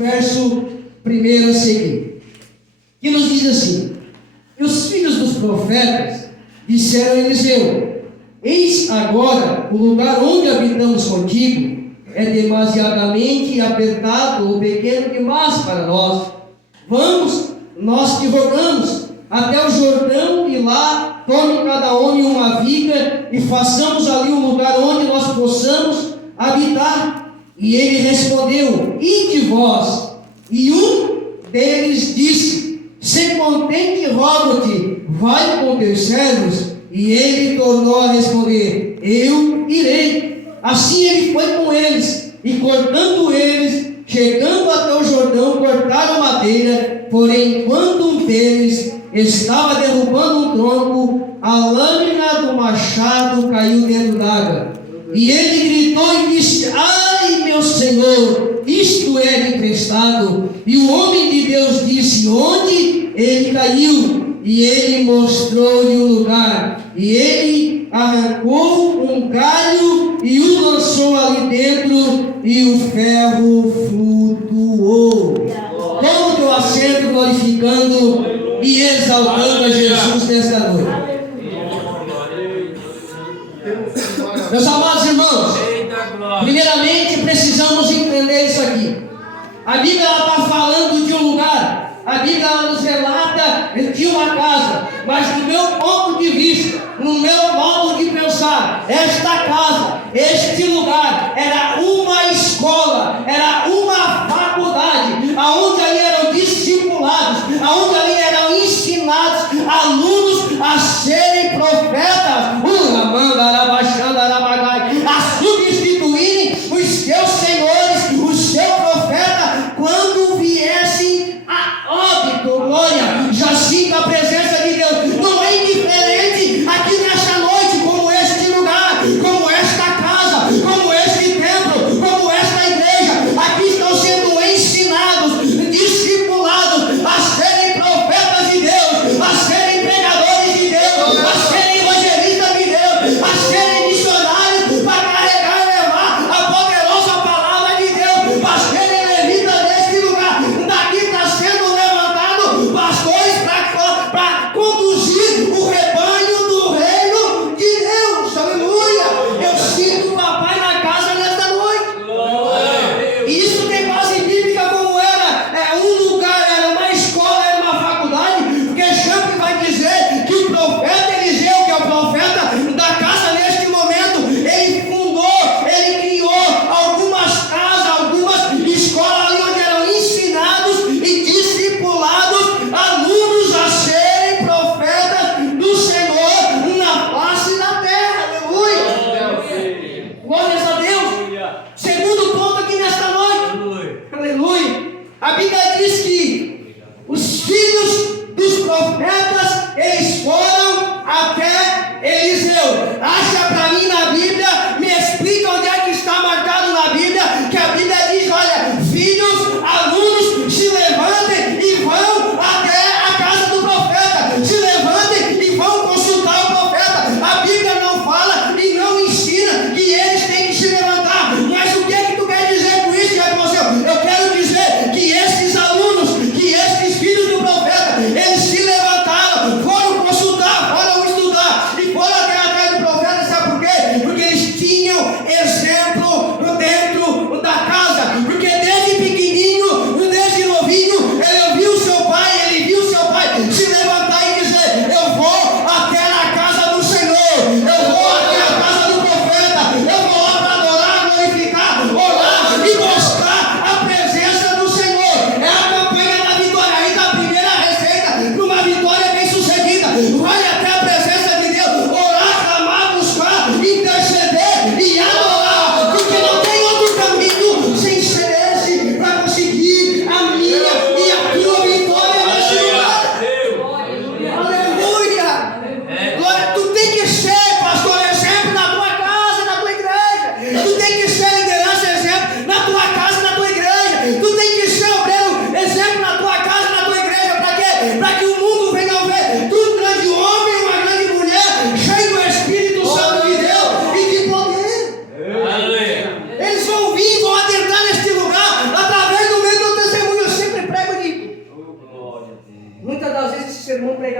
verso 1 a seguir, que nos diz assim: e os filhos dos profetas disseram a Eliseu: eis agora o lugar onde habitamos contigo é demasiadamente apertado ou pequeno demais para nós. Vamos, nós te rogamos, até o Jordão, e lá tome cada homem uma viga e façamos ali um lugar onde nós possamos habitar. E ele respondeu: ide vós. E um deles disse: se contente, rogo-te, vai com teus servos. E ele tornou a responder: eu irei. Assim ele foi com eles, e cortando eles, chegando até o Jordão, cortaram madeira. Porém, enquanto um deles estava derrubando um tronco, a lâmina do machado caiu dentro d'água. E ele gritou e disse: ai, meu senhor, isto era emprestado. E o homem de Deus disse: onde? Ele caiu. E ele mostrou-lhe o lugar. E ele arrancou um galho e o lançou ali dentro, e o ferro flutuou. Toma o teu assento, glorificando e exaltando a Jesus nesta noite. Meus amados irmãos, primeiramente precisamos entender isso aqui. A Bíblia está falando de um lugar. A Bíblia nos relata de uma casa, mas do meu ponto de vista, no meu modo de pensar, esta casa, este lugar, era uma escola, era uma faculdade, aonde ali eram discipulados, aonde ali eram ensinados alunos a serem profetas, a substituírem os seus senhores, o seu profeta, quando viessem a óbito. Glória, já sinta a presença de Deus. Não é indiferente aqui nesta noite, como este lugar, como esta casa, como este templo, como esta igreja. Aqui estão sendo ensinados, discipulados a serem profetas de Deus, a serem pregadores de Deus, a serem evangelistas de Deus, a serem missionários para carregar e levar a poderosa palavra de Deus, para serem levitas deste lugar. Daqui está sendo levantado pastores para conduzir o rebanho do reino de Deus. Aleluia! Eu sinto o papai na casa nesta noite. E isso tem base bíblica, como era um lugar, era uma escola, era uma faculdade, porque Champ vai dizer que o profeta Eliseu, que é o profeta da casa neste momento, ele fundou, ele criou algumas casas, algumas escolas ali onde eram ensinados e discipulados alunos a serem profetas do Senhor na face da terra. Aleluia! Glórias a Deus. Segundo ponto aqui nesta noite. Aleluia. A Bíblia diz que os filhos dos profetas, eles foram até Eliseu. Acha para mim na Bíblia, me explica onde é que está marcado na Bíblia, que a Bíblia diz: olha, filhos, alunos, se levantem e vão até a casa do profeta, se levantem e vão consultar o profeta. A Bíblia não fala e não ensina que eles têm que se levantar. Mas o que é que tu quer dizer com isso, Jefferson? Eu quero dizer que esses alunos,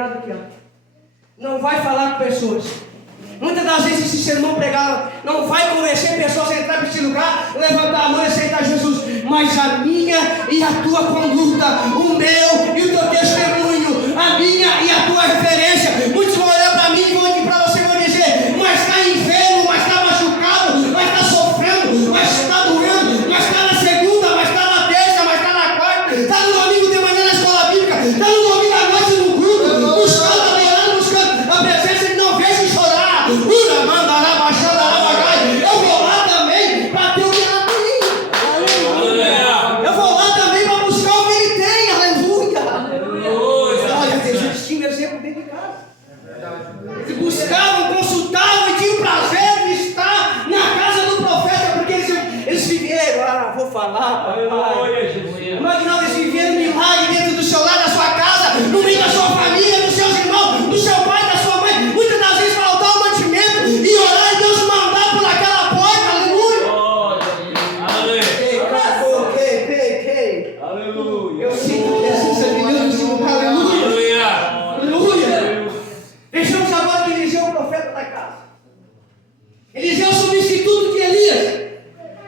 pregado aqui, ó. Não vai falar com pessoas. Muitas das vezes esse sermão pregado não vai convencer pessoas a entrar para esse lugar, levantar a mão e aceitar Jesus. Mas a minha e a tua conduta, o meu e o teu testemunho, a minha e a tua referência. Muitos vão olhar para mim e vão para você e vão dizer: mas está enfermo, mas está machucado, mas está sofrendo, mas está doendo, mas está na segunda, mas está na terça, mas está na quarta, está no domingo de manhã na escola bíblica, está no domingo à noite no grupo, buscando, adorando, buscando a presença. Ele não vejo chorar. Ura, mandará, baixada, lavagai. Eu vou lá também para ter o que ela tem. Eu vou lá também para buscar o que ele tem. Aleluia. Olha, Jesus tinha um exemplo dentro de casa. Eles buscavam, consultavam e tinham prazer de estar na casa do profeta, porque eles viveram. Vou falar, papai. Imagina, eles viveram milagre dentro do seu lar, da sua casa, no meio da sua família, dos seus irmãos, do seu pai, da sua mãe. Muitas das vezes faltar o mantimento e orar e Deus mandar por aquela porta. Aleluia. Aleluia. Eu sinto a presença de Deus nesse lugar. Aleluia. Aleluia. Vejamos agora que Eliseu é o profeta da casa. Eliseu é o substituto de Elias.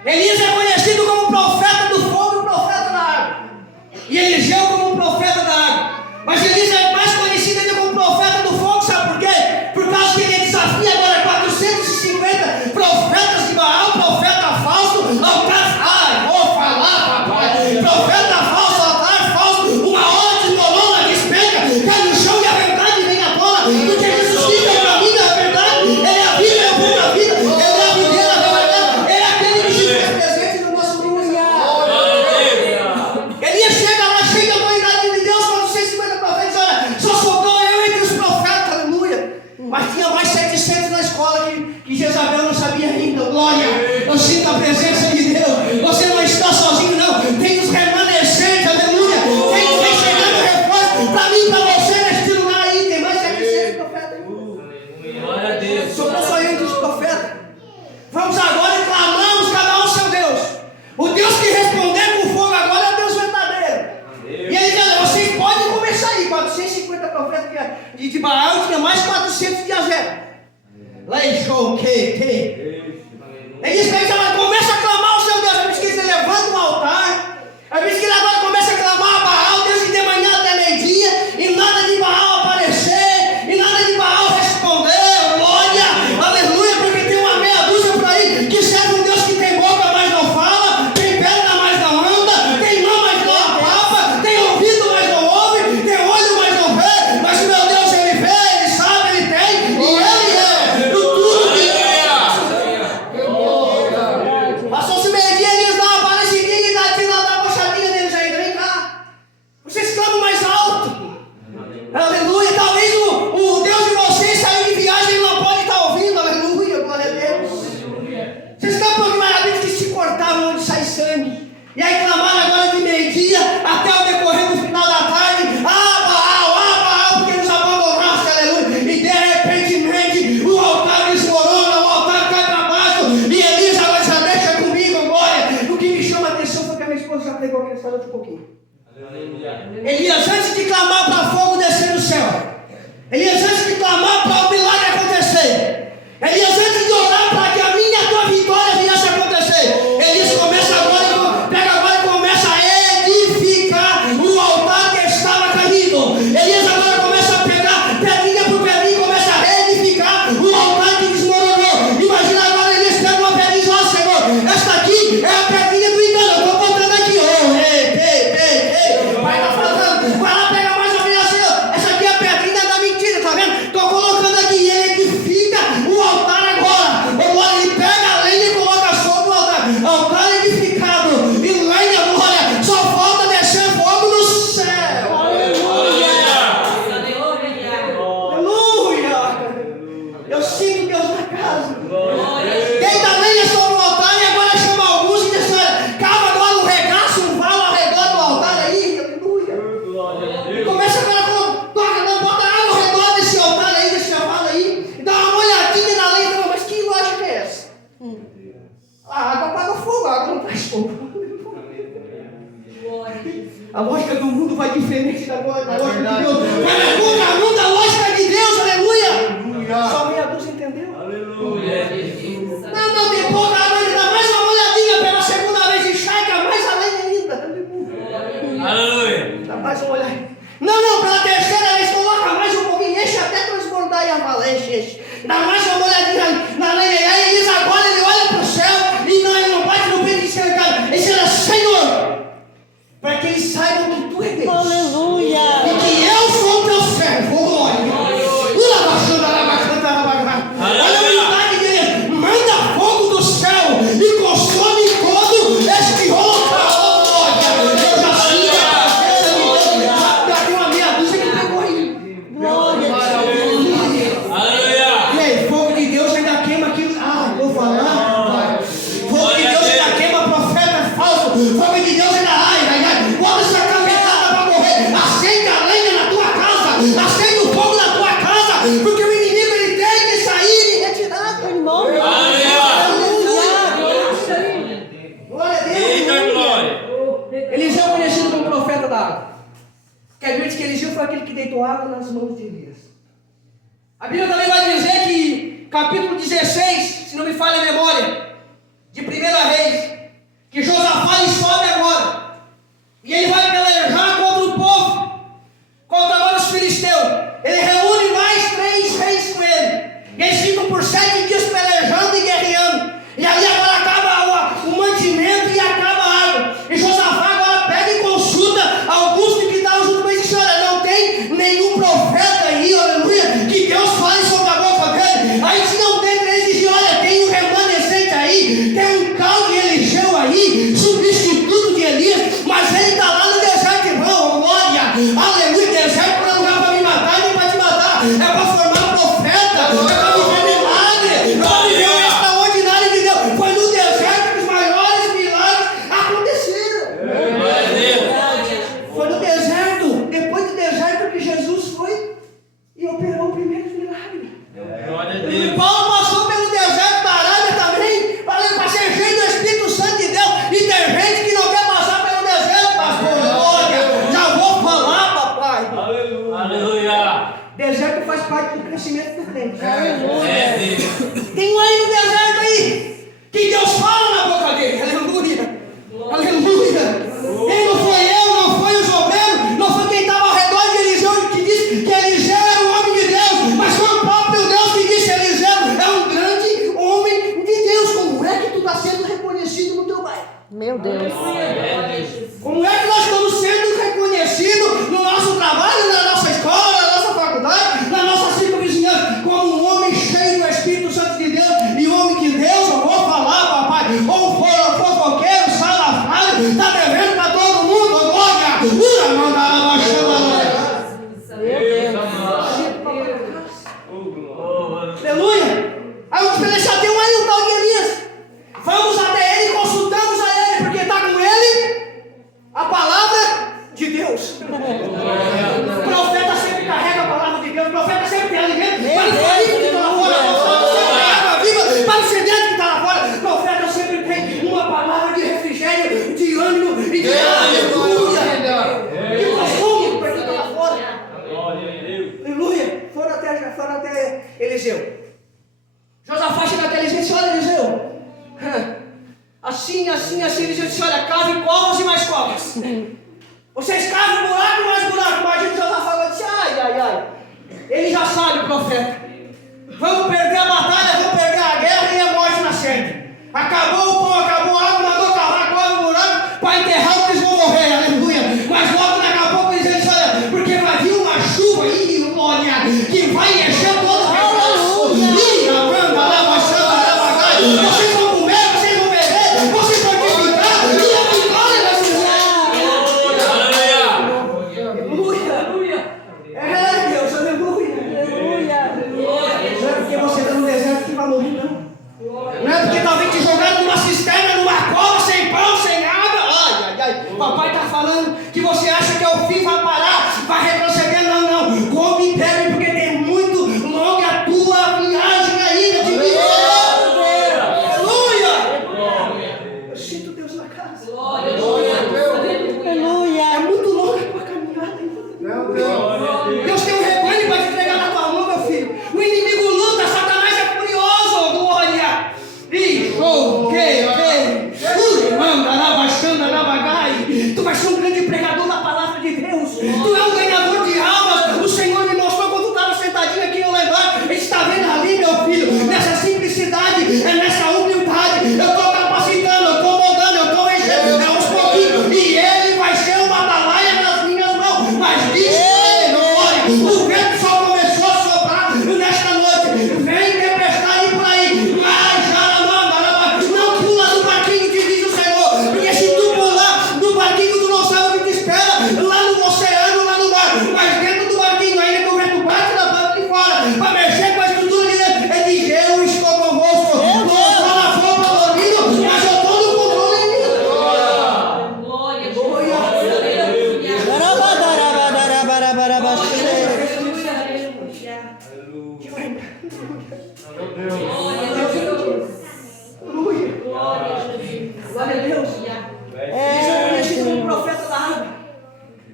Elias é conhecido como profeta do fogo e profeta da água. E Eliseu como profeta da água. Mas Elias é mais conhecido ainda como profeta do fogo, sabe por quê? Por causa que ele desafia agora 450 profetas de Baal, profeta falso, altar. Ai, vou falar, papai. Profeta falso, altar falso, uma hora de coluna, despenca, cai no chão e a verdade vem à tona. Porque Jesus Cristo é o caminho, é a verdade, ele é a vida, é o pão da vida, ele é a videira da verdade, ele é aquele que se faz presente no nosso mundo. Elias chega lá, cheio da autoridade de Deus, 450 profetas, olha, só sobrou eu entre os profetas, aleluia. Mas tinha mais 700 na escola que Jezabel não sabia ainda. Glória, eu sinto a presença de Deus. Você não está sozinho, não. Tem os remanescentes, aleluia. Vem chegando reforço para mim, para você neste lugar aí. Tem mais 700 profetas aí. Glória a Deus. Sobrou só entre os profetas. Vamos agora e clamamos cada um seu Deus. O Deus que responder com fogo agora é o Deus verdadeiro. E ele diz: vocês podem começar aí. 450 profetas de Baal, tinha mais 400 de Azera. Leixou, Ele diz para ele: começa a clamar o seu Deus. Aí diz que ele levanta um altar. Aí diz que ele agora começa a clamar a Baal, Deus que de manhã até meio-dia, e nada de Baal aparecer, e nada de Baal responder. Glória, aleluia, porque tem uma meia dúzia por aí que serve um Deus que tem boca, mas não fala, tem perna, mas não anda, tem mão, mas não apalpa, tem ouvido, mas não ouve, tem olho, mas não vê. Mas o meu Deus, ele vê, ele sabe, ele tem, e ele é o tudo que passou-se meio-dia, eles dão uma parecidinha e dá a puxadinha deles ainda. Vem cá, vocês clamam mais alto. Aleluia. Talvez o Deus de vocês saiu de viagem e não pode estar ouvindo. Aleluia, glória a Deus. Vocês clamam um pouquinho mais rápido que se cortavam onde sai sangue. E aí clamaram agora de meio-dia até o decorrer do final da tarde: Baal, porque nos abandonaste, aleluia. E de repente o altar desmorona, o altar cai para baixo. E Elias agora já deixa comigo, glória. O que me chama a atenção foi que a minha esposa já pregou aqui nessa noite um pouquinho. Elias, antes de clamar para fogo descer do céu, Elias, antes de clamar para o milagre acontecer, Elias, antes de orar para que a minha e a tua vitória viesse a acontecer, Elias começa agora, pega agora e começa a edificar o altar que estava caído. Elias agora começa a pegar pedrinha por pedrinha e começa a edificar o altar que desmoronou. Imagina agora Elias pega uma pedrinha e diz: ó Senhor, esta aqui é a pedrinha do engano, eu estou botando aqui. Pai está falando, vai lá pegar mais uma vez, Senhor, essa aqui é a pedrinha da mentira, tá vendo? Estou colocando aqui, e ele edifica o altar agora. A lógica do mundo vai diferente da lógica de Deus. Vai na contramão da lógica de Deus, aleluia. Só meia dúzia entendeu? Aleluia. Não, tem pouca água ainda. Dá mais uma molhadinha pela segunda vez e enxerga mais além ainda. Aleluia. Dá mais uma olhada. Não, pela terceira vez coloca mais um pouquinho, enche até transbordar e avalanche. Dá mais uma olhadinha na lenha. E aí Elias agora ele olha para o céu e não, ele não bate no peito enxergado. Ele diz: Senhor, para que eles saibam que tu é Deus. Aleluia. E que eu sou teu servo. Glória. Olha a unidade dele. Manda fogo do céu e consome todo este holocausto. Glória. Eu já sinto a presença de Deus. Já tem uma meia dúzia que pegou aí. Glória. Aleluia. E aí, fogo de Deus ainda queima aquilo. Vou falar. Fogo de Deus ainda queima profeta falso. Fogo de Deus ainda bota essa cabeçada para morrer. Acende a lenha na tua casa. Acende o fogo na tua casa. Porque o inimigo ele tem que sair e retirar. Irmão. Glória a Deus. Eita glória. Eliseu é conhecido como profeta da água. Quer dizer que Eliseu foi aquele que deitou água nas mãos de Elias. A Bíblia também vai dizer que, capítulo 16, se não me falha a memória, de Primeira Reis, que Josafá ele sobe agora. E ele vai pelejar contra o povo, contra agora os filisteus. Ele reúne mais 3 reis com ele. E eles ficam por 7 dias pelejando e guerreando. E aí agora acaba o mantimento e acaba a água. E Josafá agora pega e consulta Augusto que estavam junto com ele e diz: olha, não tem nenhum profeta aí, aleluia, que Deus fale sobre a boca dele. Aí se não tem, ele diz: olha, tem um remanescente aí, tem um tal de Eliseu aí, substituto de Elias, mas ele está lá no deserto, irmão. Glória, aleluia. Deserto não é lugar para me matar nem para te matar, é para formar profeta, é para viver milagre, é para viver o extraordinário de Deus. Foi no deserto que os maiores milagres aconteceram. Foi no deserto, depois do deserto que Jesus foi e operou o primeiro milagre. Glória a Deus. Paulo passou pelo deserto da Arábia também, para ser cheio do Espírito Santo de Deus. E tem gente que não quer passar pelo deserto, pastor. Glória, já vou falar, papai. Aleluia. Deserto faz parte do crescimento do crente. É Deus. Tem um aí no deserto aí, que Deus fala na boca dele. Aleluia. Aleluia. Quem não foi eu, não foi os obreiros, não foi quem estava ao redor de Eliseu que disse que Eliseu era um homem de Deus, mas foi o próprio Deus que disse: Eliseu é um grande homem de Deus. Como é que tu está sendo reconhecido no teu bairro? Meu Deus. Como é que nós estamos sendo reconhecidos no nosso trabalho, na nossa escola, na nossa faculdade, na nossa circunvizinhança, como um homem cheio do Espírito Santo de Deus e homem que Deus, eu vou falar, papai, ou fofoqueiro, salafrário, está devendo para todo mundo, glória, mandar aleluia. Aí eu disse: já tem um tal de Elias. Vamos até ele, consultamos a ele, porque está com ele a palavra de Deus. O profeta sempre carrega a palavra de Deus. O profeta sempre tem alimento para o faminto que está lá fora. O profeta sempre tem água viva para o sedento que está lá fora. O profeta sempre tem uma palavra de refrigério, de ânimo e de aleluia. Que consumo para quem está lá fora. Aleluia. Foram até Eliseu. Josafá chega até Eliseu e disse: olha, Eliseu, assim, Eliseu disse: olha, cave covas e mais covas. Vocês cavam buraco e mais buraco. Imagina o Josafá disse: ai. Ele já sabe, o profeta. Vamos perder a batalha, vamos perder a guerra e a morte na sede. Acabou o pão, acabou a água, mandou cavar cova e buraco para enterrar o que eles vão morrer, aleluia. Mas logo daqui a pouco Eliseu disse: olha, porque vai vir uma chuva aí, glória, que vai encher todo o regaço. Vocês vão comer, vocês vão beber, vocês vão ficar, e a vitória vai ser. Aleluia. É Deus, aleluia. Não é porque você está no deserto que vai morrer, não. Não é porque talvez te jogaram numa cisterna, numa cova, sem pão, sem nada. Ai. Papai está falando que você acha que é o fim, vai parar, vai retroceder. Não. Come e bebe, porque tem muito longa a tua viagem ainda de vida. Aleluia. Eu sinto Deus na casa. Aleluia. Aleluia. Glória a Deus. Eliseu conhecido como profeta da água.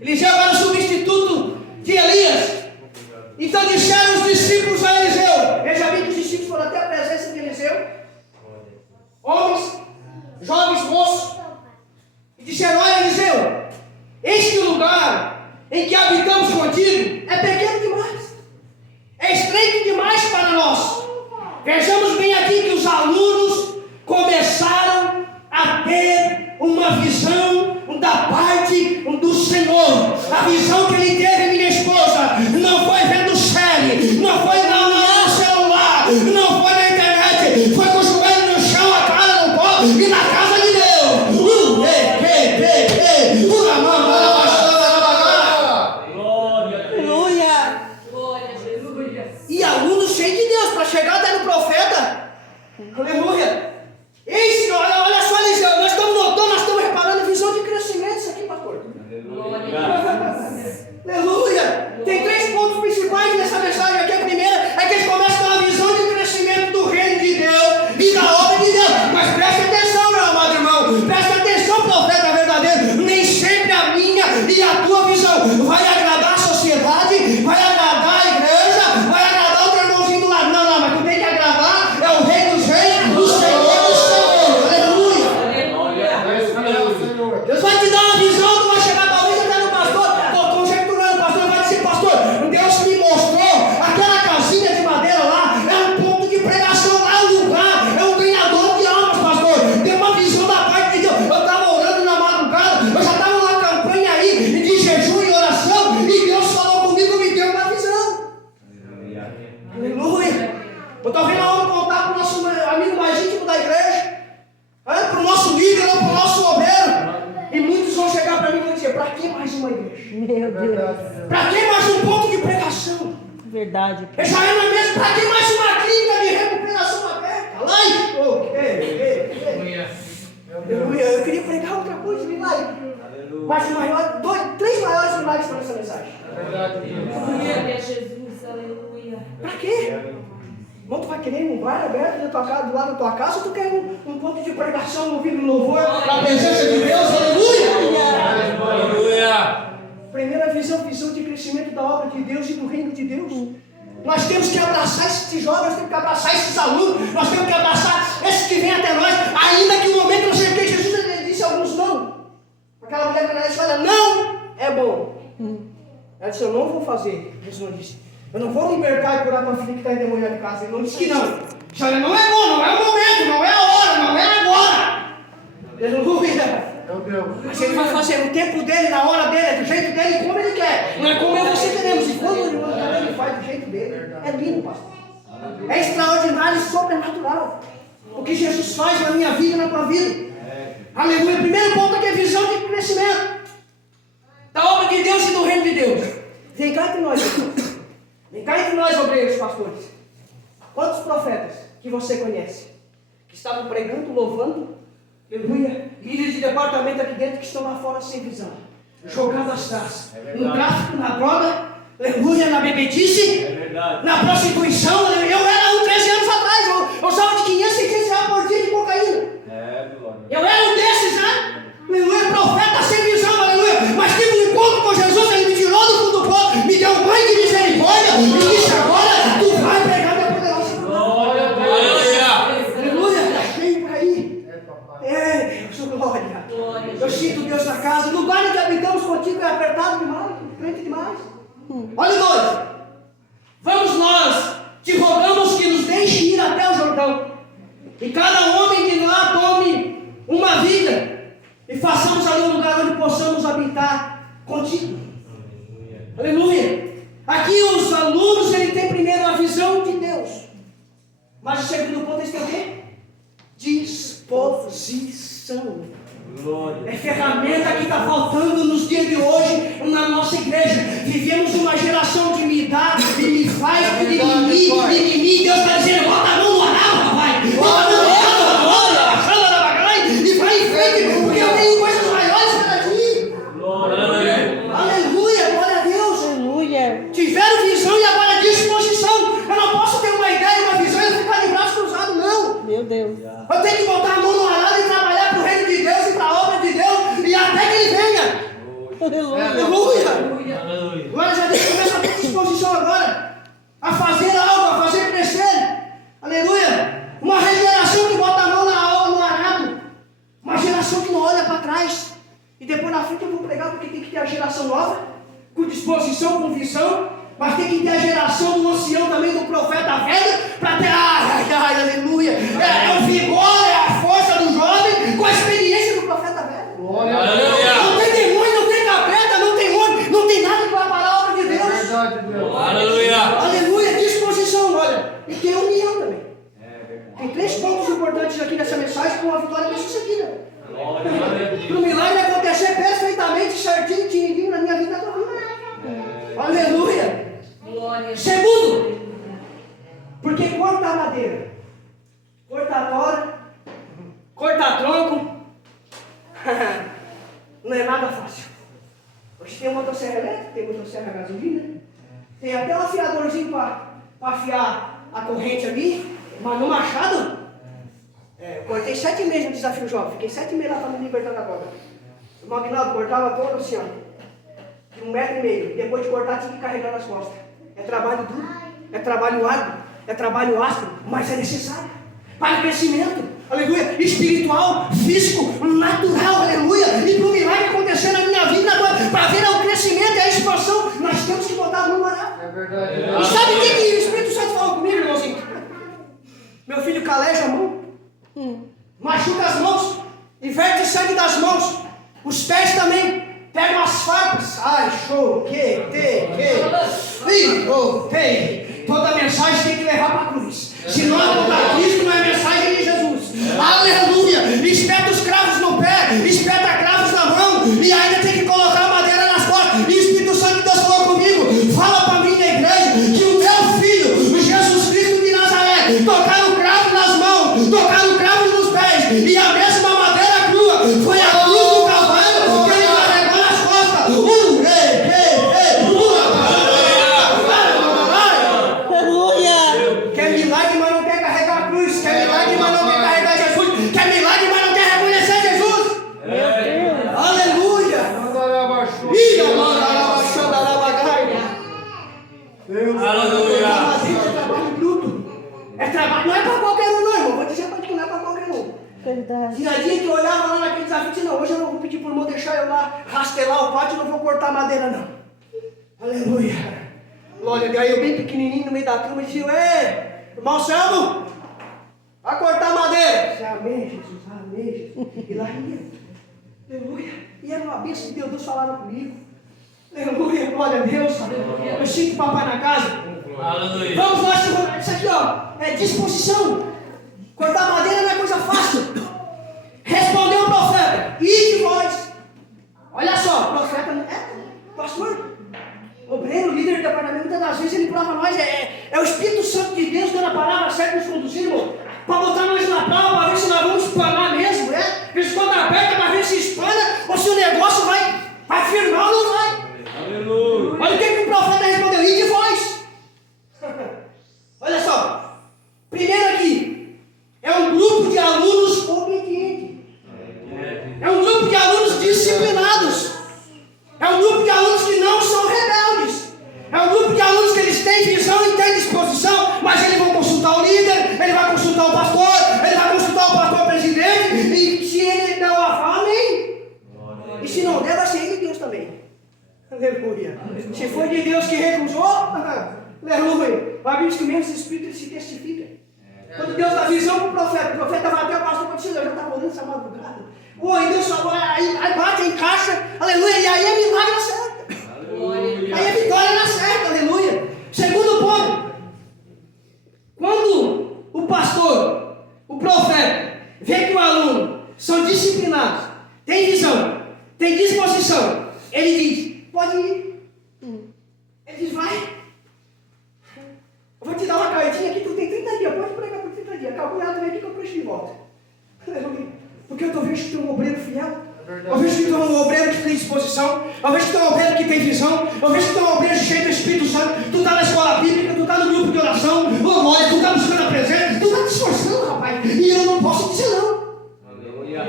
Eliseu era o substituto de Elias. Então disseram os discípulos a Eliseu. Veja bem que os discípulos foram até a presença de Eliseu. Homens, jovens, moços. E disseram: olha, Eliseu, eis que o lugar em que habitamos contigo é pequeno demais. É estreito demais para nós. Vejamos bem aqui que os alunos começaram a ter uma visão da parte do Senhor. A visão que ele teve, minha esposa, não foi vendo série, não foi no celular, não foi na internet, foi com os joelhos no chão, a cara no pó e na casa de Deus. E alunos cheios de Deus para chegar até no profeta. Aleluia. Isso, olha só, Eliseu, nós estamos notando, nós estamos reparando a visão de crescimento isso aqui, pastor. Aleluia. Tem 3 pontos principais nessa mensagem aqui. A primeira é que eles começam com a visão de crescimento do reino de Deus e da obra de Deus. Mas preste atenção, meu amado irmão, preste atenção, profeta verdadeiro. Nem sempre a minha e a tua visão vai agradar a sociedade, vai agradar a igreja, vai agradar outro irmãozinho do lado. Não, mas tu tem que agradar é o rei dos reis, do Senhor dos senhores. Aleluia. Deus vai te dar uma visão, tu vai chegar talvez até no pastor, conjecturando, o pastor vai dizer: pastor, Deus me mostrou aquela casinha de madeira lá, é um ponto de pregação lá, um lugar, é um ganhador de almas, pastor. Tem uma visão da parte de Deus. Eu estava orando na madrugada, eu já estava numa campanha aí de jejum e oração, e Deus falou comigo, me deu uma visão. Aleluia. Eu talvez nós vamos contar para o nosso amigo mais íntimo da igreja, para o nosso líder, para o nosso obreiro. E muitos vão chegar para mim e vão dizer: para que mais uma igreja? Meu Deus. Para que mais um ponto de pregação? Verdade. Já é na mesma. Para que mais uma clínica de recuperação aberta? Lá Aleluia. Eu queria pregar outra coisa, milagre. Mas o maior, 3 maiores milagres para essa mensagem. Glória a Jesus, aleluia. Para quê? Irmão, tu vai querer um bar aberto do lado da tua casa, ou tu quer um ponto de pregação, ouvindo louvor, na presença de Deus? Aleluia! Primeira visão de crescimento da obra de Deus e do reino de Deus. Nós temos que abraçar esses jovens, nós temos que abraçar esses alunos, nós temos que abraçar esses que vêm até nós, ainda que no momento eu cerquei Jesus, ele disse a alguns não. Aquela mulher que ela disse: olha, não é bom. Ela disse: eu não vou fazer. Jesus não disse: eu não vou libertar e curar tua filha que está endemoniada em casa. Ele não disse que não. Disse: olha, não é bom, não é o momento, não é a hora, não é agora. Aleluia. Mas ele vai fazer no tempo dele, na hora dele, do jeito dele, como ele quer. Não é como eu e você queremos. E quando ele faz do jeito dele, é lindo, pastor. É extraordinário e sobrenatural. O que Jesus faz na minha vida e na tua vida. Aleluia. Primeiro ponto aqui é visão de crescimento da obra de Deus e do reino de Deus. Vem cá entre nós, irmãos. Vem cá entre nós, obreiros, pastores. Quantos profetas que você conhece que estavam pregando, louvando, aleluia, líderes de departamento aqui dentro que estão lá fora sem visão, jogados às traças, no tráfico, na droga, aleluia, na bebedice, na prostituição. Eu era 13 anos atrás, eu usava de 500, 600 reais por dia de cocaína. Eu era um desses, né? Aleluia, profeta sem visão, aleluia. Mas tive um encontro com Jesus, ele me tirou do fundo do poço, me deu um banho de misericórdia e disse: agora tu vai pregar minha poderosa glória. Aleluia, está cheio por aí. Deus, glória. Eu sinto Deus na casa. O lugar em que habitamos contigo é apertado demais, grande demais. Olha, 2. Vamos nós, te rogamos que nos deixe ir até o Jordão, e cada homem de lá tome uma vida, e façamos ali um lugar onde possamos habitar contigo. Aleluia. Aqui os alunos, ele tem primeiro a visão de Deus, mas o segundo ponto é o quê? Disposição. É ferramenta que está faltando nos dias de hoje na nossa igreja. Vivemos uma geração de me dá e me faz, de mim. Deus está dizendo: bota a mão no arado, rapaz. Bota a mão no arado, e vai em frente, porque eu tenho coisas maiores para ti. Aleluia, glória a Deus. Aleluia. Tiveram visão e agora disposição. Eu não posso ter uma ideia, uma visão e ficar Aleluia. Aleluia. Glória a Deus, começa a ter disposição agora a fazer algo, a fazer crescer. Aleluia. Uma geração que bota a mão no arado. Uma geração que não olha para trás. E depois na frente eu vou pregar porque tem que ter a geração nova, com disposição, com visão. Mas tem que ter a geração do ancião também, do profeta velho, para ter, aleluia. É o vigor, é a força do jovem, com a experiência do profeta velho. Aleluia. Não tem demônio, não tem capeta, não tem monte, não tem nada que vai parar a obra de Deus. Aleluia. Aleluia, disposição, olha. E tem união também. Tem 3 pontos importantes aqui nessa mensagem, com a vitória bem sucedida. Para o milagre acontecer perfeitamente, certinho, tinha na minha vida toda. Aleluia. Segundo, porque cortar madeira, cortar tora, cortar tronco, não é nada fácil. Hoje tem motosserra elétrica, tem motosserra gasolina, tem até um afiadorzinho para afiar a corrente ali, mas no machado, eu cortei 7 meses no desafio jovem, fiquei 7 meses lá para me libertar da corda. O Magnaldo cortava todo assim, ó, de 1,5 metro, depois de cortar tinha que carregar nas costas. É trabalho duro, é trabalho árduo, é trabalho áspero, mas é necessário para o crescimento, aleluia, espiritual, físico, natural, aleluia, e para o milagre acontecer na minha vida, para ver o crescimento e a expansão, nós temos que botar a mão no arado. É verdade. E sabe o que o Espírito Santo falou comigo, irmãozinho? Meu filho caleja a mão, machuca as mãos, e verte sangue das mãos, os pés também. Pega umas farpas. Ai, show, toda mensagem tem que levar para a cruz. Se não apontar Cristo, não é mensagem de Jesus. Aleluia. Espeta os cravos no pé, espeta cravos na mão, e ainda tem que colocar a madeira nas costas. E o Espírito Santo de Deus falou comigo, fala para mim na igreja, que o meu filho, o Jesus Cristo de Nazaré, tocaram cravo nas mãos, tocaram cravo nos pés, e a mesma madeira crua foi a cruz do cavalo que ele carregou nas costas. Quer milagre, mas não quer carregar a cruz. Quer milagre, mas não quer carregar Jesus. Quer milagre, mas não quer reconhecer Jesus. Aleluia. Aleluia. É trabalho bruto. É trabalho, não é para qualquer um, não, irmão. Vou dizer para ti que não é para qualquer um. Verdade. Tinha dia que eu olhava lá naquele desafio e disse, não, hoje eu não vou pedir por irmão deixar eu lá rastelar o pátio, não vou cortar madeira, não. Aleluia. Glória a Deus. Aí eu bem pequenininho no meio da turma dizia, irmão Selmo, vai cortar madeira. Disse, amém, Jesus, amém, Jesus. E lá ia. Aleluia. E era uma bênção de Deus, Deus falava comigo. Aleluia, glória a Deus. Eu sinto papai na casa. Aleluia. Vamos lá, isso aqui, ó, é disposição. Cortar madeira não é coisa fácil. Respondeu o profeta, e de vós. Olha só, o profeta não é pastor, obreiro, líder do departamento, muitas das vezes ele prova nós, é o Espírito Santo de Deus dando a palavra certa nos conduzir, irmão, para botar nós na prova, para ver se nós vamos espanar mesmo, né? Ver se quando aperta, para ver se espana, ou se o negócio vai firmar ou não vai. Aleluia. Olha o que o profeta respondeu, e de vós. Olha só, primeiro aqui, é um grupo de alunos obedientes. É um grupo de alunos disciplinados. É um grupo de alunos que não são rebeldes. É um grupo de alunos que eles têm visão e têm disposição, mas eles vão consultar o líder, ele vai consultar o pastor, ele vai consultar o pastor presidente, e se ele der o aval, amém. E se não der, vai ser ele de Deus também. Aleluia. Se foi de Deus que recusou, aleluia. A Bíblia diz que menos espírito ele se testifica. Quando Deus dá visão para o profeta vai até o pastor para dizer, eu já estava orando essa madrugada. E Deus falou, aí bate, encaixa, aleluia, e aí é milagre na certa. Aí é vitória na certa, aleluia. Segundo ponto, quando o pastor, o profeta, vê que o aluno são disciplinados, tem visão, tem disposição, ele diz, pode ir. Ele diz, vai. Eu vou te dar uma cartinha aqui, tu tem 30 dias, pode pregar por 30 dias. Acabou ela, vem aqui que eu presto de volta. Porque eu vejo que tu é um obreiro fiel. Eu vejo que tu é um obreiro que tem disposição. Eu vejo que tu é um obreiro que tem visão. Eu vejo que tu é um obreiro cheio do Espírito Santo. Tu está na escola bíblica, tu está no grupo de oração. Glória, tu está buscando a presença. Tu está te esforçando, rapaz. E eu não posso dizer não. Aleluia.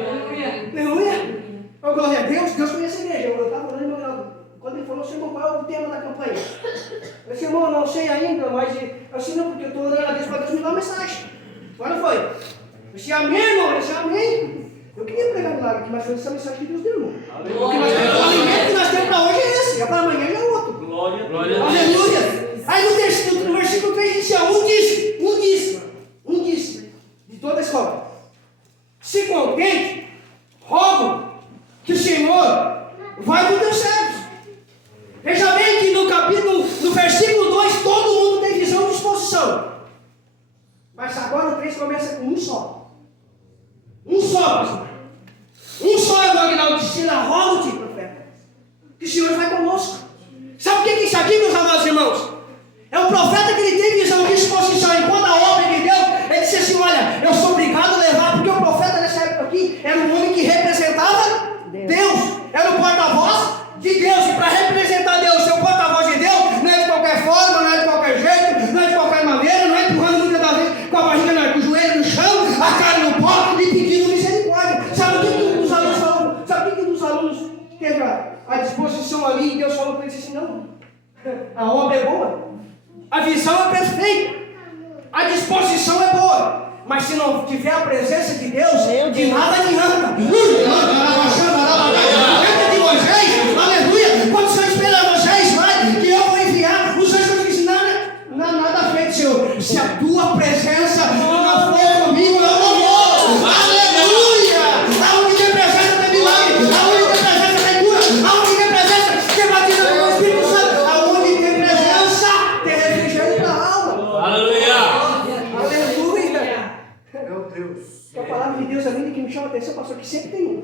Aleluia. Oh, glória a Deus. Deus conhece a igreja. Eu estava orando e meu tema da campanha? Eu disse, irmão, não sei ainda, mas assim não, porque eu estou orando a Deus para Deus me dar uma mensagem. Agora foi. Eu disse, amém, irmão, eu disse, amém. Eu queria pregar milagre aqui, mas foi essa mensagem que Deus deu, irmão. O alimento que nós temos para hoje é esse, para amanhã já é outro. Glória. Aleluia. Aí no versículo 3 diz assim, um disse, de toda a escola, se contente, rogo que o Senhor vai com teus servos. Veja bem que no versículo 2, todo mundo tem visão de disposição. Mas agora o 3 começa com um só. Um só, pastor. Um só é o Aguinaldo disse, rogo-te, profeta, que o Senhor vai conosco. Sabe o que é isso aqui, meus amados irmãos? É o profeta que ele tem visão de disposição. Enquanto a obra de Deus, ele disse assim, olha, eu sou obrigado a levar, porque o profeta nessa época aqui era um homem que representava Deus. Era o porta-voz de Deus. E para representar Deus, ser o porta-voz de Deus, não é de qualquer forma, não é de qualquer jeito, não é de qualquer maneira, não é empurrando muitas das vezes com a barriga, com o joelho no chão, a cara no pó e pedindo misericórdia. Sabe o que os alunos falaram? Sabe o que os alunos teve a disposição ali e Deus falou para eles assim, não, a obra é boa. A visão é perfeita, a disposição é boa, mas se não tiver a presença de Deus, de nada adianta. Lembra de Moisés? Aleluia! Quando o Senhor espera Moisés, vai, que eu vou enviar. Os anjos dizem, nada feito, Senhor. Se a tua presença não for comigo, eu não vou. Aleluia! Aonde tem presença tem milagre, aonde tem presença tem cura, aonde tem presença tem batida com o Espírito Santo, aonde tem presença tem refrigério para a alma. Aleluia! Meu Deus. A palavra de Deus é linda que me chama a atenção, pastor, que sempre tem um.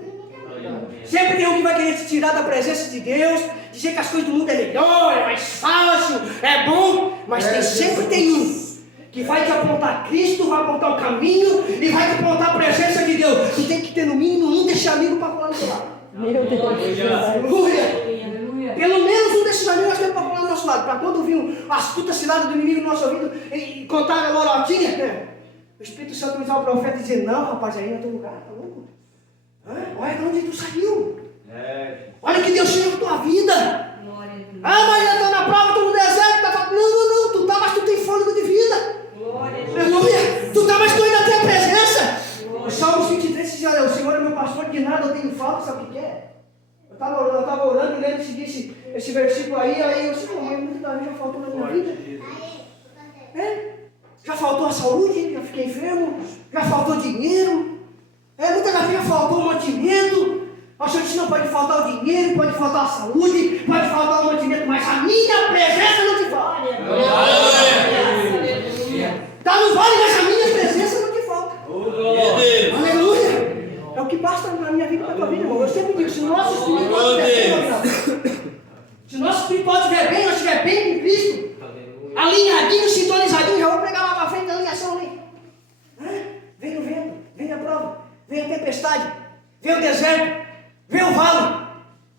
Sempre tem um que vai querer te tirar da presença de Deus, dizer que as coisas do mundo é melhor, é mais fácil, é bom, mas sempre tem um que vai te apontar Cristo, vai apontar o caminho e vai te apontar a presença de Deus. Tu tem que ter no mínimo um desses amigos para falar no seu lado. Meu Deus. Aleluia. Pelo menos um desses amigos nós temos para falar do nosso lado, para quando vir a astuta cilada do inimigo no nosso ouvido e contar a lorotinha, o Espírito Santo usar o profeta e dizer, não, rapaz, aí não é teu lugar, tá louco? Olha de onde tu saiu. Olha que Deus chega na tua vida. Mas eu estou na prova, estou no deserto. Não, tu tá, mas tu tem fôlego de vida. Aleluia. Tu tá, mas tu ainda tem a presença. O Salmo 23 diz, olha, o Senhor é meu pastor, de nada eu tenho falta, sabe o que é? Eu estava orando e lendo esse versículo aí eu disse, mas muito Davi já faltou na minha vida. Já faltou a saúde, já fiquei enfermo, já faltou dinheiro. Muita Davi já faltou o mantimento. O Senhor disse, não pode faltar o dinheiro, pode faltar a saúde, pode faltar o mantimento, mas a minha presença não te falta. Tá no vale, mas a minha presença não te falta. Aleluia. É o que basta na minha vida e na tua vida, irmão. Eu sempre digo, se o nosso espiritual estiver bem, nós estiver bem com Cristo, alinhadinho, sintonizadinho, já vou pregar lá para frente da ligação ali. Vem o vento, vem a prova, vem a tempestade, vem o deserto, vem o vale.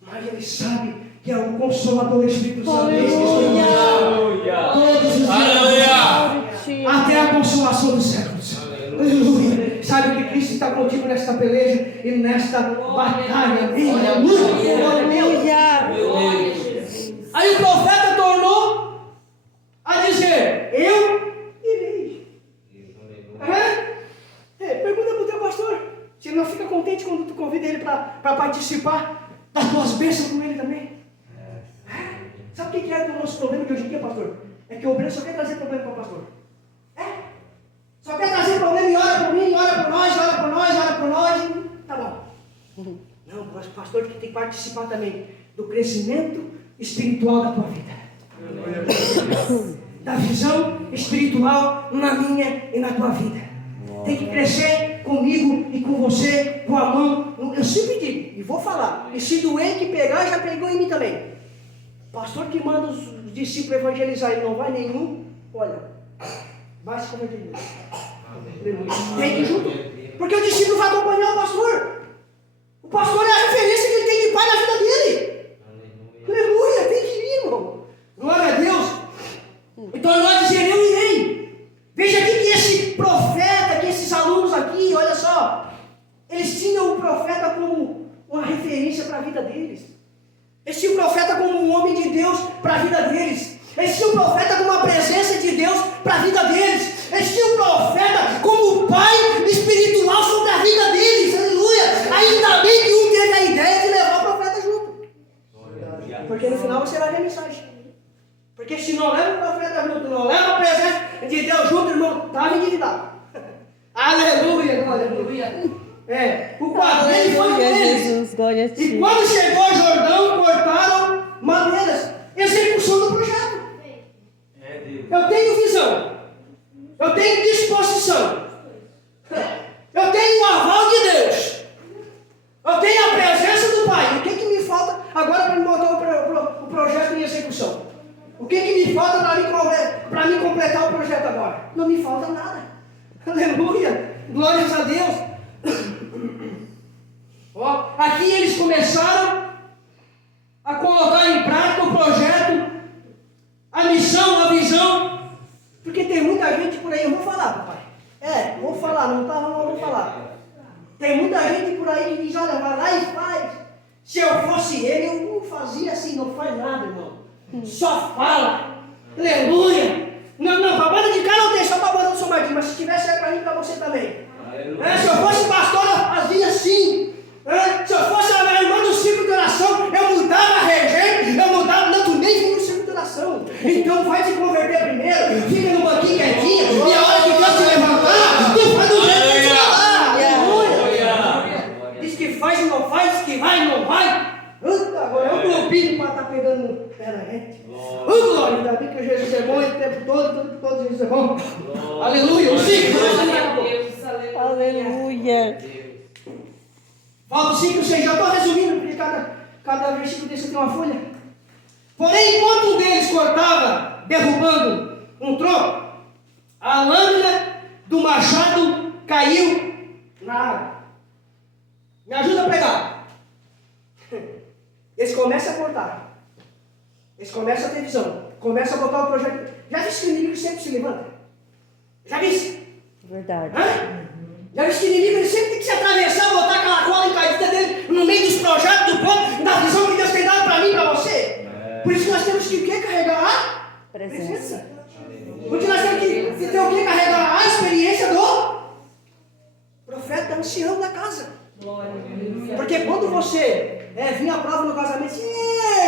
Mas ele sabe que é o Consolador Espírito Santo. Todos os dias, até a consolação dos séculos. Aleluia. Sabe que Cristo está contigo nesta peleja e nesta batalha. Aleluia. Aí o profeta tornou a dizer, eu irei. Pergunta para o teu pastor, se ele não fica contente quando tu convida ele para participar das tuas bênçãos com ele também. Sabe o que é o nosso problema de hoje em dia, pastor? É que o obreiro só quer trazer problema para o pastor. Só quer trazer problema e ora por mim, ora por nós, ora por nós, ora por nós. Tá bom. Não, o pastor que tem que participar também do crescimento espiritual da tua vida. Da visão espiritual na minha e na tua vida. Tem que crescer comigo e com você, com a mão. Eu sempre digo, e vou falar, e se doer que pegar, já pegou em mim também. Pastor que manda os discípulos evangelizar e não vai nenhum, olha, vai se converter. Tem que ir junto. Porque o discípulo vai acompanhar o pastor. O pastor é a referência que ele tem de pai na vida dele. Aleluia, tem que ir, irmão. Glória a Deus. Então nós dizer, eu irei. Veja aqui que esse profeta, que esses alunos aqui, olha só, eles tinham o profeta como uma referência para a vida deles. Eles tinham o profeta como um homem de Deus para a vida deles. Eles tinham um profeta com uma presença de Deus para a vida deles. Eles tinham um profeta como pai espiritual sobre a vida deles. Aleluia! Ainda bem que um teve a ideia de levar o profeta junto. Porque no final você vai ver a mensagem. Porque se não leva o profeta junto, não leva a presença de Deus junto, irmão, estava endividado. Aleluia, aleluia. O quadro dele foi deles. Jesus, glória a ti. E quando chegou ao Jordão, cortaram madeiras. Execução do projeto. Eu tenho visão. Eu tenho disposição. Eu tenho o aval de Deus. Eu tenho a presença do Pai. O que me falta agora para montar o projeto em execução? O que me falta para me completar o projeto agora? Não me falta nada. Aleluia. Glórias a Deus. Ó, aqui eles começaram a colocar em prática o projeto, a missão, a visão. Porque tem muita gente por aí, eu vou falar, papai. Vou falar, não vou falar. Tem muita gente por aí que diz, olha, vai lá e faz. Se eu fosse ele, eu não fazia assim, não faz nada, irmão. Só fala. Aleluia. Não, para a banda de cá não tem, só para a banda do São Martinho, mas se tivesse é para mim e para você também. Se eu fosse pastor, eu fazia assim. Se eu fosse a irmã do círculo de oração, eu mudava a regente, eu mudava, não, tu nem vem no círculo de oração. Então vai te converter primeiro, fica no banquinho quietinho, e a hora que Deus te levantar, tu faz do jeito que tu falar. Aleluia. Diz que faz e não faz, diz que vai e não vai. Agora é um globinho para estar pegando no pé da gente. Glória, ainda bem que Jesus é bom, o tempo todo Jesus é bom. Aleluia, o ciclo. Aleluia. Fala o 5 e 6, já estou resumindo, porque cada versículo desse tem uma folha. Porém, enquanto um deles cortava, derrubando um tronco, a lâmina do machado caiu na água. Me ajuda a pregar. Eles começam a cortar. Eles começam a ter visão. Começam a botar o projeto. Já disse que o inimigo sempre se levanta? Já disse? Verdade. Já disse que o inimigo ele sempre tem que se atravessar, botar aquela cola encaída dele no meio dos projetos, do plano, da visão que Deus tem dado para mim e para você. Por isso que nós temos que o quê? Carregar a presença. Porque nós temos que ter o quê? Carregar a experiência do profeta ancião da casa. Porque quando você vinha a prova no casamento,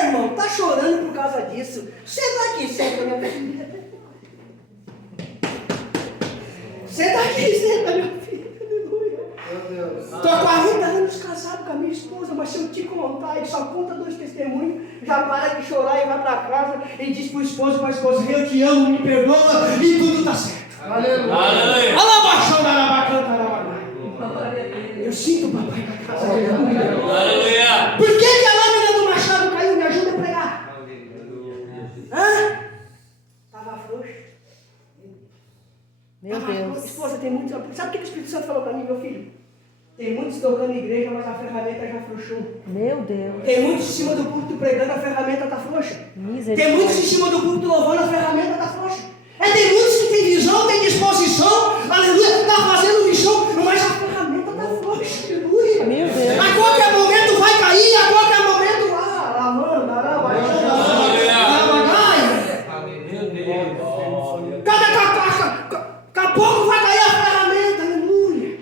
irmão, tá chorando por causa disso. Senta aqui, senta, minha filha. Senta aqui, senta, meu filho. Estou há 40 anos casado com a minha esposa, mas se eu te contar, ele só conta 2 testemunhos, já para de chorar e vai para casa e diz para o esposo e para a esposa, eu te amo, me perdoa e tudo está certo. Aleluia. Eu sinto o papai na casa. Aleluia. Por que a lâmina do machado caiu? Me ajuda a pregar. Estava frouxo. Meu Deus. Esposa, tem muitos. Sabe o que o Espírito Santo falou para mim, meu filho? Tem muitos tocando igreja, mas a ferramenta já afrouxou. Meu Deus. Tem muitos em cima do púlpito pregando, a ferramenta está frouxa. Tem muitos em cima do púlpito louvando, a ferramenta está frouxa. Tem muitos que têm visão, têm disposição, aleluia, está fazendo missão, mas a ferramenta está frouxa, aleluia. Meu Deus. A qualquer momento vai cair, a qualquer momento Daqui a pouco vai cair a ferramenta, aleluia.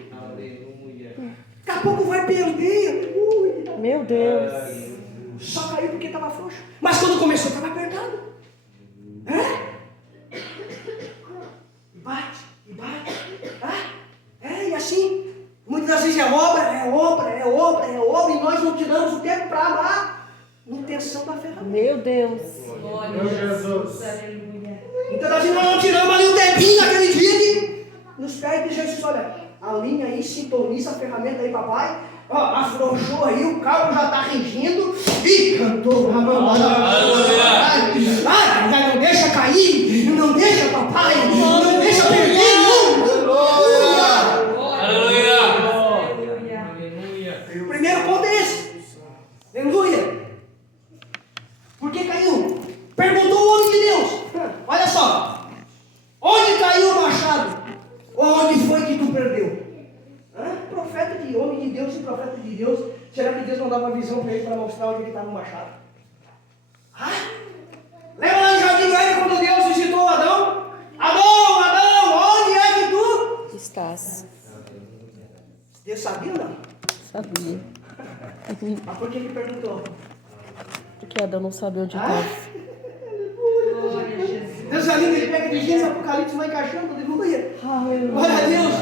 Daqui a pouco vai perder, aleluia. Meu Deus. Só caiu porque estava frouxo. Mas quando começou, estava apertado. Bate, e bate. E assim, muitas das vezes é obra, e nós não tiramos o tempo para amar manutenção da ferramenta. Meu Deus. Meu Jesus. Então nós não tiramos ali um tempinho naquele dia de nos pés de Jesus, olha, alinha aí, sintoniza a ferramenta aí, papai. Afrouxou aí, o carro já está ringindo e cantou a mão. Não deixa cair, não deixa, papai, não deixa perder, O primeiro ponto é esse. Aleluia. Por que caiu? Perguntou o homem de Deus. Olha só. Onde caiu o machado? Onde foi que tu perdeu? Profeta de homem de Deus e profeta de Deus. Será que Deus não dava visão para ele para mostrar onde ele estava no machado? paz. Deus sabia ou não? Sabia. Mas por que ele perguntou? Porque Adão não sabia onde estava. Deus é lindo, ele pega de Gênesis, Apocalipse e vai encaixando, aleluia. Glória a Deus.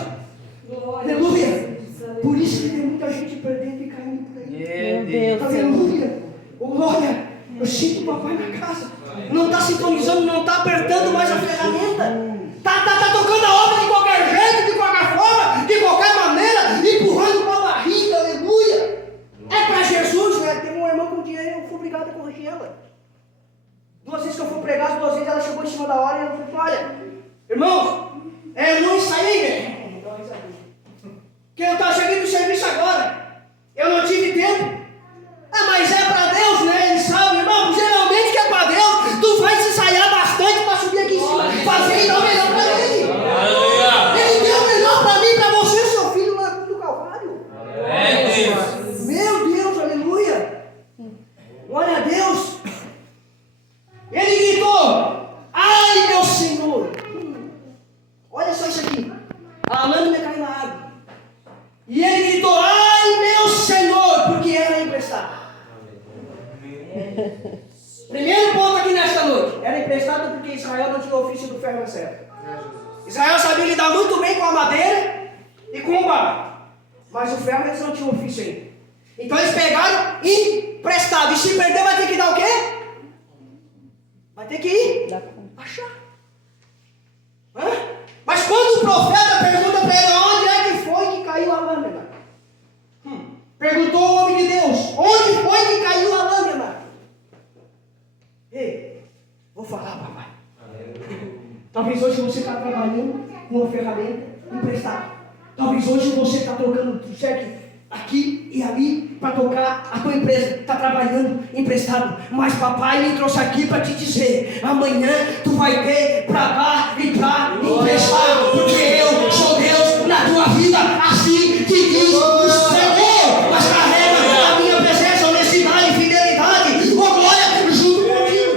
Aleluia. Por isso que tem muita gente perdendo e caindo por aí. Meu Deus. Aleluia. Oh, glória. Eu sinto o papai na casa. Não está sintonizando, não está apertando mais a ferramenta. Tá tocando a obra de qualquer jeito, de qualquer forma, de qualquer maneira, empurrando com a barriga, aleluia. É para Jesus, né? Teve um irmão com dinheiro e eu fui obrigado a corrigir ela. 2 vezes que eu fui pregar, as 2 vezes ela chegou em cima da hora e eu falei, olha, irmãos, não ensaiei, né? Que eu estava chegando no serviço agora. Eu não tive tempo. Mas é para Deus, né? Ele sabe, irmão, geralmente que é para Deus, tu vai se ensaiar bastante para subir aqui em cima, fazer e dar o melhor para Ele. Ele deu o melhor para mim, para você, seu filho, lá do Calvário. Meu Deus, aleluia. Glória a Deus. Ele gritou, ai meu Senhor. Olha só isso aqui. A lâmina caiu na água. E ele gritou, ai meu Senhor, porque era emprestado. Primeiro ponto aqui nesta noite. Era emprestado porque Israel não tinha o ofício do ferro na serra. Israel sabia lidar muito bem com a madeira e com o barro. Mas o ferro eles não tinham ofício ainda. Então eles pegaram emprestado. E se perder vai ter que dar o quê? Vai ter que ir achar. Mas quando o profeta pergunta para ele onde é que foi que caiu a lâmina, perguntou o homem de Deus, onde foi que caiu a lâmina? Ei, vou falar, papai. Talvez hoje você está trabalhando com uma ferramenta emprestada. Talvez hoje você está trocando cheque aqui e ali para tocar a tua empresa. Está trabalhando emprestado. Mas papai me trouxe aqui para te dizer, amanhã tu vai ter para dar e para emprestar. Porque eu sou Deus na tua vida. Assim te diz o Senhor. Mas carrega a minha presença, honestidade e fidelidade. Oh glória, junto contigo.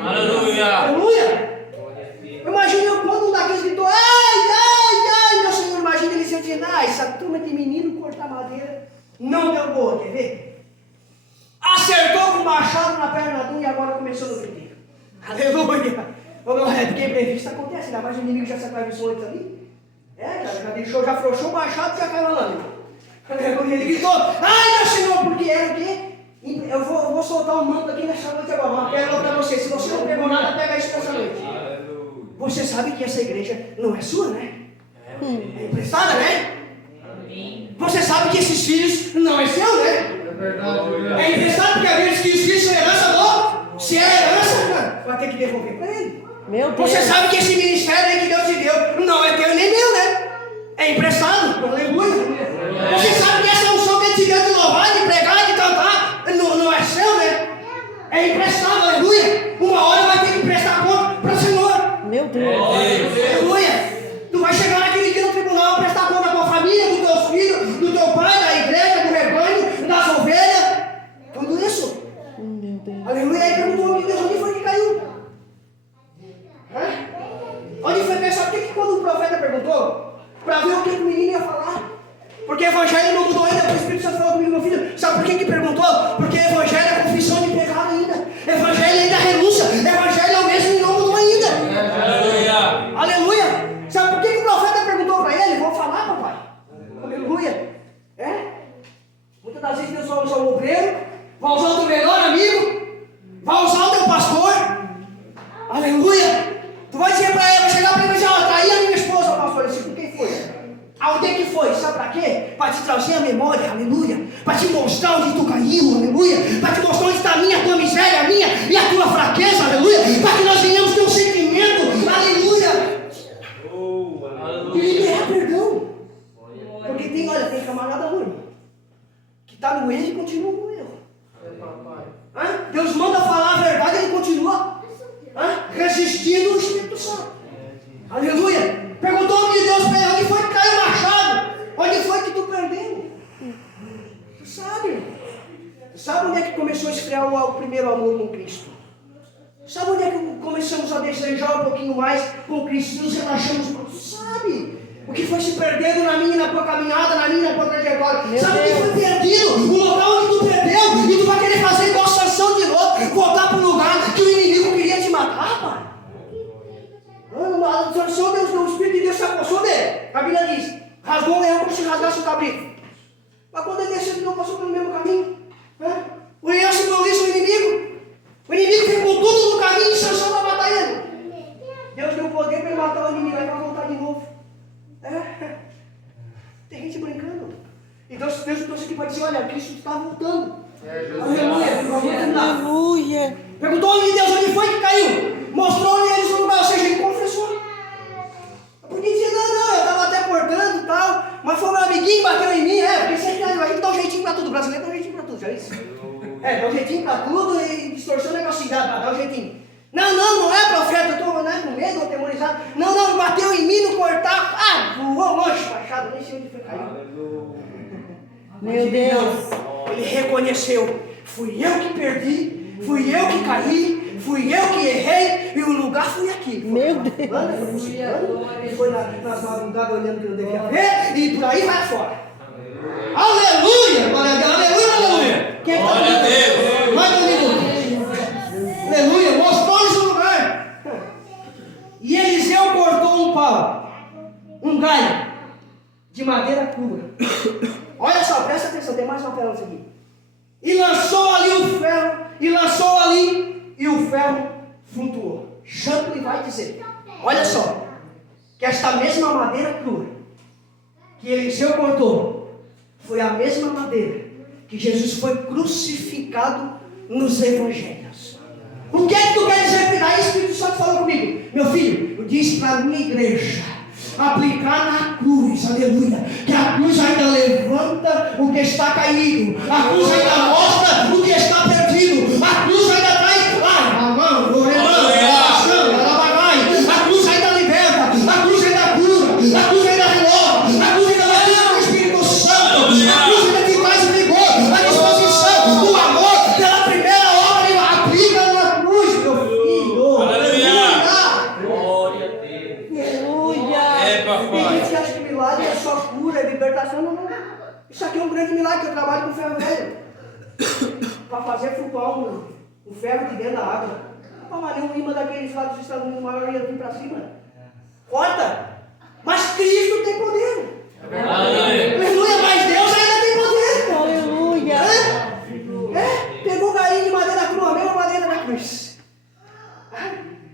Aleluia. Aleluia. Imagina eu quando um daqueles gritou, ai, meu Senhor, imagina ele dizendo, essa turma de menino cortar madeira não deu boa, quer ver? Acertou com o machado na perna de um e agora começou no brinquedo. Aleluia. Porque imprevisto acontece, ainda mais o inimigo já se atravessou antes ali. Já deixou, já afrouxou o machado e já caiu na lâmina. Ele gritou, ai, meu Senhor, porque era o quê? Eu vou soltar um manto aqui nessa noite agora, uma pérola para você. Se você não pegou nada, pega isso nessa noite. Você sabe que essa igreja não é sua, né? É emprestada, né? Você sabe que esses filhos não é seu, né? É emprestado porque a Bíblia diz que os filhos são herança do... Se é herança, vai ter que devolver para ele. Meu Deus. Você sabe que esse ministério aí que Deus te deu não é teu nem meu, né? É emprestado. Aleluia. Você sabe que essa unção que ele te deu de louvar, de pregar, de cantar, não é seu, né? É emprestado, aleluia. Uma hora vai ter que prestar conta para o Senhor. Meu Deus. Aleluia. Tu vai chegar naquele dia no tribunal, prestar conta da tua família, dos teus filhos, do teu pai, da igreja, do rebanho, das ovelhas. Tudo isso. Meu Deus. Aleluia. Aí perguntou ao Deus, onde foi que caiu? Onde foi que sabe por que quando o profeta perguntou? Para ver o que o menino ia falar. Porque o evangelho não mudou ainda. O Espírito Santo falou comigo, meu filho. Sabe por que perguntou? Porque o evangelho é confissão de pecado ainda. O evangelho ainda é renúncia. O evangelho é o mesmo e não mudou ainda. Aleluia. Aleluia. Sabe por que o profeta perguntou para ele? Vou falar, papai. Aleluia. Muitas das vezes Deus vai usar o obreiro, vai usar o teu melhor amigo, vai usar o teu pastor. Aleluia. Tu vai dizer para ele, vai chegar para ele e dizer, traí a minha esposa, pastor. Eu disse, por quem foi? Aonde é que foi? Sabe para quê? Para te trazer a memória, aleluia. Para te mostrar onde tu caiu, aleluia. Para te mostrar onde está a tua miséria, a minha e a tua fraqueza, aleluia. Para que nós venhamos ter um sentimento, aleluia. E liberar perdão. Porque tem camarada ruim, que está no erro e continua no erro. Deus manda falar a verdade e ele continua resistindo o Espírito Santo. Aleluia. Perguntou o homem de Deus para ele, onde foi que caiu o machado? Onde foi que tu perdeu? Tu sabe? Tu sabe onde é que começou a esfriar o primeiro amor com Cristo? Sabe onde é que começamos a desejar um pouquinho mais com Cristo? Nos relaxamos. Tu sabe? O que foi se perdendo na minha e na tua caminhada, na minha e na tua trajetória. Meu Sabe o que Deus. foi perdido? O local onde tu perdeu. E tu vai querer fazer igual Sansão de novo. Voltar para o lugar que o inimigo queria te matar, pai. Sansão, o Espírito de Deus se apossou dele. A Bíblia diz, rasgou o leão como se rasgasse o cabrito. Mas quando ele desceu, ele não passou pelo mesmo caminho. Né? O leão simboliza o inimigo. O inimigo vem com tudo no caminho e Sansão vai matar ele. Deus deu poder para ele matar o inimigo, aí vai voltar de novo. Tem gente brincando. Então Deus trouxe aqui para dizer, olha, Cristo está voltando. Aleluia. Aleluia. Perguntou onde Deus, onde foi que caiu? Mostrou-lhe eles o lugar, ou seja, ele confessou. Porque dizia, não, eu estava até portando e tal, mas foi meu amiguinho, bateu em mim, porque sempre a gente dá um jeitinho para tudo, o brasileiro dá um jeitinho para tudo, já é isso? Dá um jeitinho para tudo e distorciona o negocinho, dá um jeitinho. Não é profeta, eu estou com medo, atemorizado. Não, bateu em mim no cortar, voou longe, machado, nem sei onde foi caiu. Meu Deus. Ele reconheceu, fui eu que perdi, fui eu que caí, fui eu que errei, e o lugar foi aqui. Meu Deus. Ele foi nas madrugadas olhando que não devia ver, e por aí vai fora. Aleluia! Glória a Deus! Aleluia! Quem está Glória a Deus. Mais um minuto. Aleluia! Mostrou-lhes o lugar. E Eliseu cortou um pau, um galho de madeira crua. Olha só, presta atenção, tem mais uma pérola aqui. E lançou ali o ferro, e o ferro flutuou. Champlin vai dizer, olha só, que esta mesma madeira crua que Eliseu cortou, foi a mesma madeira que Jesus foi crucificado nos evangelhos. O que é que tu quer dizer? Aí o Espírito Santo falou comigo, meu filho, diz para a minha igreja aplicar na cruz, aleluia, que a cruz ainda levanta o que está caído, a cruz ainda mostra o que está perdido, a cruz ainda traz, a cruz ainda liberta, a cruz ainda cura, a cruz ainda renova, a cruz ainda batia com o Espírito Santo, a cruz ainda te traz o vigor, a disposição, o amor pela primeira obra, aplica na cruz, meu filho. Glória a Deus. Aleluia. É, Tem papai. gente que acha que milagre é só cura, é libertação. Não. Isso aqui é um grande milagre, que eu trabalho com ferro velho. Para fazer flutuar o ferro de dentro da água. Mas nenhum imã daqueles lá dos Estados Unidos maior ia vir para cima. Corta. Mas Cristo tem poder. Aleluia. Aleluia, mas Deus ainda tem poder. Aleluia. Pegou o galinho de madeira crua, a mesma madeira da cruz.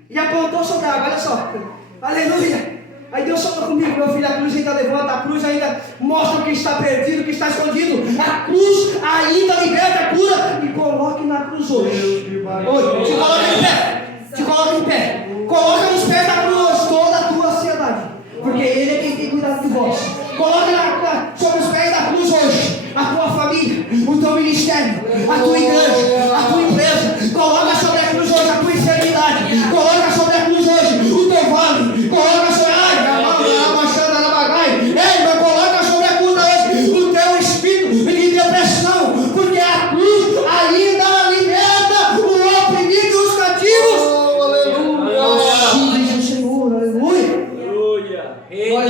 E apontou sobre a água, olha só. Aleluia. Aí Deus falou comigo, meu filho, a cruz ainda levanta, a cruz ainda mostra o que está perdido, o que está escondido. A cruz ainda liberta, cura, e coloque na cruz hoje. Hoje, te coloca em pé. Te coloca em pé. Coloca nos pés da cruz toda a tua ansiedade. Porque Ele é quem tem cuidado de vós. Coloca sobre os pés da cruz hoje a tua família, o teu ministério, a tua igreja, a tua empresa. Coloca sobre a cruz hoje a tua enfermidade. Coloca sobre a cruz hoje o teu vale. Coloca sobre coloca sobre a cruz hoje o teu espírito de depressão. Porque a cruz ainda liberta o oprimido e os cativos. Aleluia. Assim diz o Senhor. Aleluia. Aleluia. Glória